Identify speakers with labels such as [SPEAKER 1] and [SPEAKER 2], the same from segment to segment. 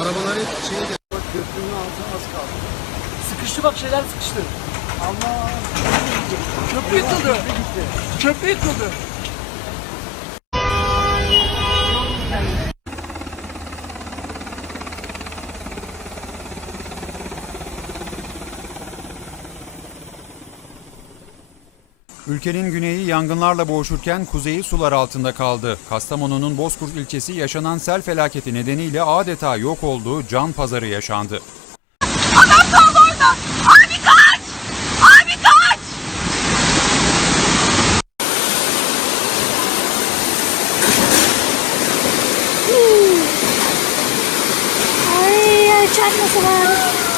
[SPEAKER 1] Arabalar hep şeye de bak köprünün altına az kaldı.
[SPEAKER 2] Sıkıştı bak şeyler sıkıştı.
[SPEAKER 1] Allah!
[SPEAKER 2] Köprü yıkıldı. Köprü yıkıldı.
[SPEAKER 3] Ülkenin güneyi yangınlarla boğuşurken kuzeyi sular altında kaldı. Kastamonu'nun Bozkurt ilçesi yaşanan sel felaketi nedeniyle adeta yok olduğu can pazarı yaşandı.
[SPEAKER 4] Ay çarpmasın abi.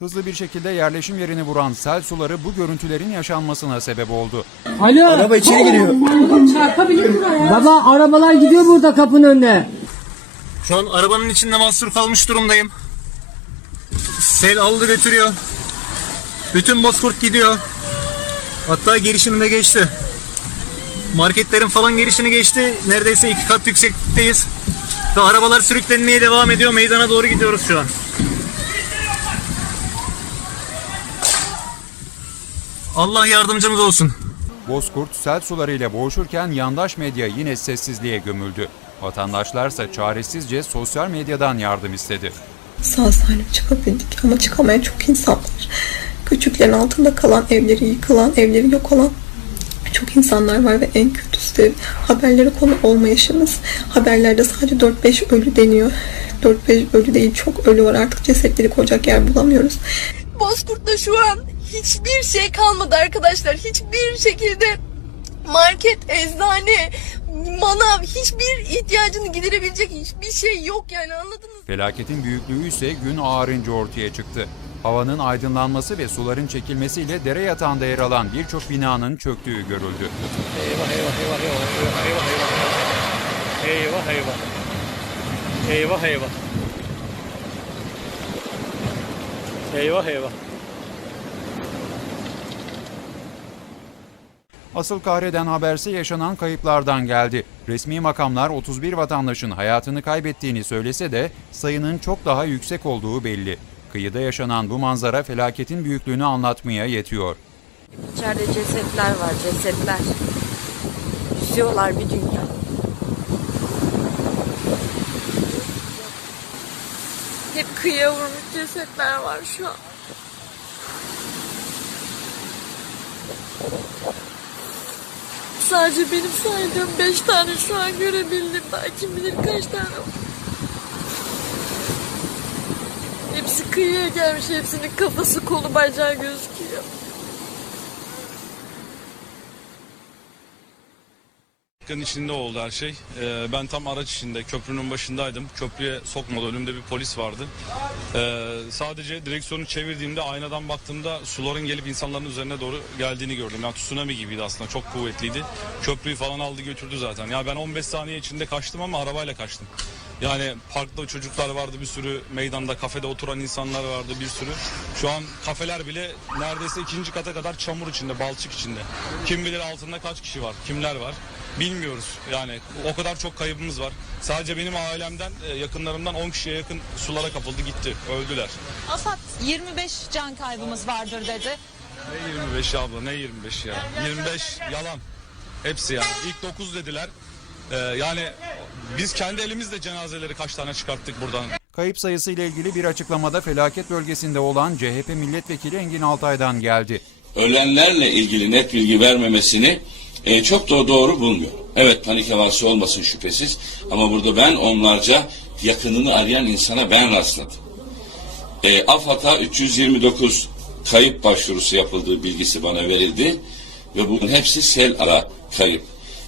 [SPEAKER 3] Hızlı bir şekilde yerleşim yerini vuran sel suları bu görüntülerin yaşanmasına sebep oldu.
[SPEAKER 5] Alo.
[SPEAKER 1] Araba içeri giriyor.
[SPEAKER 5] Baba arabalar gidiyor burada kapının önüne.
[SPEAKER 6] Şu an arabanın içinde mahsur kalmış durumdayım. Sel aldı götürüyor. Bütün Bozkurt gidiyor. Hatta girişini de geçti. Marketlerin falan girişini geçti. Neredeyse iki kat yükseklikteyiz. Ve arabalar sürüklenmeye devam ediyor. Meydana doğru gidiyoruz şu an. Allah yardımcımız olsun.
[SPEAKER 3] Bozkurt sel sularıyla boğuşurken yandaş medya yine sessizliğe gömüldü. Vatandaşlarsa çaresizce sosyal medyadan yardım istedi.
[SPEAKER 7] sağ salim çıkabildik ama çıkamayan çok insan var. Küçüklerin altında kalan, evleri yıkılan, evleri yok olan çok insanlar var ve en kötüsü de haberlere konu olmayışımız. Haberlerde sadece 4-5 ölü deniyor. 4-5 ölü değil çok ölü var artık cesetleri koyacak yer bulamıyoruz.
[SPEAKER 8] Bozkurt'ta şu an hiçbir şey kalmadı arkadaşlar. Hiçbir şekilde market, eczane, manav hiçbir ihtiyacını giderebilecek hiçbir şey yok yani anladınız mı?
[SPEAKER 3] Felaketin büyüklüğü ise gün ağarınca ortaya çıktı. Havanın aydınlanması ve suların çekilmesiyle dere yatağında yer alan birçok binanın çöktüğü görüldü.
[SPEAKER 2] Eyvah eyvah eyvah eyvah eyvah eyvah eyvah. Eyvah eyvah. Eyvah eyvah. Eyvah eyvah.
[SPEAKER 3] Asıl kahreden haberse yaşanan kayıplardan geldi. Resmi makamlar 31 vatandaşın hayatını kaybettiğini söylese de sayının çok daha yüksek olduğu belli. Kıyıda yaşanan bu manzara felaketin büyüklüğünü anlatmaya yetiyor.
[SPEAKER 9] İçeride cesetler var, cesetler. Yüzüyorlar bir dünya. Hep kıyıya vurmuş cesetler var şu an. Sadece benim saydığım beş tane şu an görebildim. Daha kim bilir kaç tane. Hepsi kıyıya gelmiş. Hepsinin kafası, kolu, bacağı gözüküyor.
[SPEAKER 10] Dakikanın içinde oldu her şey. Ee, ben tam araç içinde köprünün başındaydım. Köprüye sokmadı. Önümde bir polis vardı. Ee, sadece direksiyonu çevirdiğimde aynadan baktığımda suların gelip insanların üzerine doğru geldiğini gördüm. Yani tsunami gibiydi aslında. Çok kuvvetliydi. Köprüyü falan aldı götürdü zaten. Ya ben 15 saniye içinde kaçtım ama arabayla kaçtım. Yani parkta çocuklar vardı bir sürü, meydanda kafede oturan insanlar vardı bir sürü. Şu an kafeler bile neredeyse ikinci kata kadar çamur içinde, balçık içinde. Kim bilir altında kaç kişi var, kimler var bilmiyoruz. Yani o kadar çok kaybımız var. Sadece benim ailemden, e, yakınlarımdan 10 kişiye yakın sulara kapıldı gitti, öldüler.
[SPEAKER 11] Asat 25 can kaybımız vardır dedi.
[SPEAKER 10] Ne 25 ya abla, ne 25 ya? 25 yalan. Hepsi yani. İlk 9 dediler. Ee, yani biz kendi elimizle cenazeleri kaç tane çıkarttık buradan.
[SPEAKER 3] Kayıp sayısı ile ilgili bir açıklamada felaket bölgesinde olan CHP milletvekili Engin Altay'dan geldi.
[SPEAKER 12] ölenlerle ilgili net bilgi vermemesini e, çok da doğru bulmuyor. Evet panik havası olmasın şüphesiz ama burada ben onlarca yakınını arayan insana ben rastladım. E, AFAD'a 329 kayıp başvurusu yapıldığı bilgisi bana verildi ve bunun hepsi sel ara kayıp.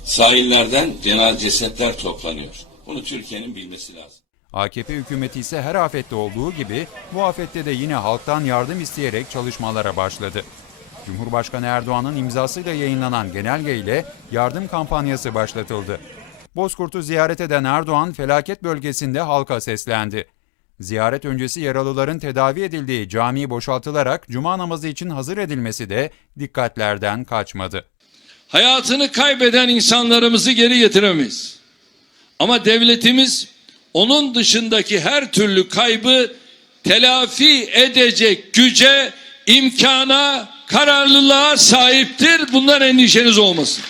[SPEAKER 12] Sahillerden cenaze cesetler toplanıyor. Bunu Türkiye'nin bilmesi lazım.
[SPEAKER 3] AKP hükümeti ise her afette olduğu gibi bu afette de yine halktan yardım isteyerek çalışmalara başladı. Cumhurbaşkanı Erdoğan'ın imzasıyla yayınlanan genelge ile yardım kampanyası başlatıldı. Bozkurt'u ziyaret eden Erdoğan felaket bölgesinde halka seslendi. Ziyaret öncesi yaralıların tedavi edildiği cami boşaltılarak cuma namazı için hazır edilmesi de dikkatlerden kaçmadı.
[SPEAKER 12] Hayatını kaybeden insanlarımızı geri getiremeyiz.
[SPEAKER 13] Ama devletimiz onun dışındaki her türlü kaybı telafi edecek güce, imkana, kararlılığa sahiptir. Bundan endişeniz olmasın.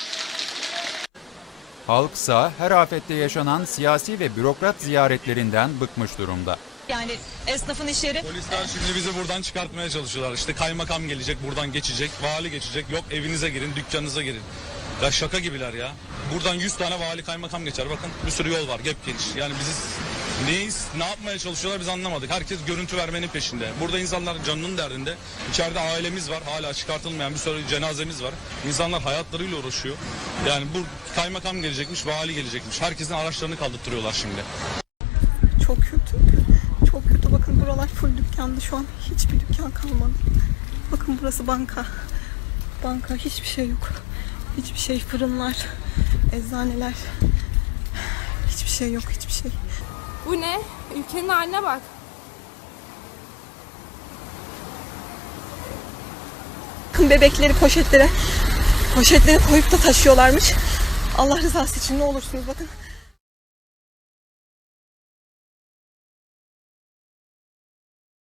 [SPEAKER 3] Halksa her afette yaşanan siyasi ve bürokrat ziyaretlerinden bıkmış durumda.
[SPEAKER 11] Yani esnafın iş yeri
[SPEAKER 10] Polisler şimdi bizi buradan çıkartmaya çalışıyorlar. İşte kaymakam gelecek, buradan geçecek, vali geçecek. Yok evinize girin, dükkanınıza girin. Ya şaka gibiler ya. Buradan 100 tane vali kaymakam geçer. Bakın bir sürü yol var, gep geniş. Yani bizi neyiz, ne yapmaya çalışıyorlar biz anlamadık. Herkes görüntü vermenin peşinde. Burada insanlar canının derdinde. İçeride ailemiz var, hala çıkartılmayan bir sürü cenazemiz var. İnsanlar hayatlarıyla uğraşıyor. Yani bu kaymakam gelecekmiş, vali gelecekmiş. Herkesin araçlarını kaldırtıyorlar şimdi.
[SPEAKER 7] Çok kötü. Çok kötü. Bakın buralar full dükkandı şu an. Hiçbir dükkan kalmadı. Bakın burası banka. Banka hiçbir şey yok. Hiçbir şey fırınlar, eczaneler. Hiçbir şey yok, hiçbir şey.
[SPEAKER 14] Bu ne? Ülkenin haline bak.
[SPEAKER 7] Bakın bebekleri poşetlere poşetlere koyup da taşıyorlarmış. Allah rızası için ne olursunuz bakın.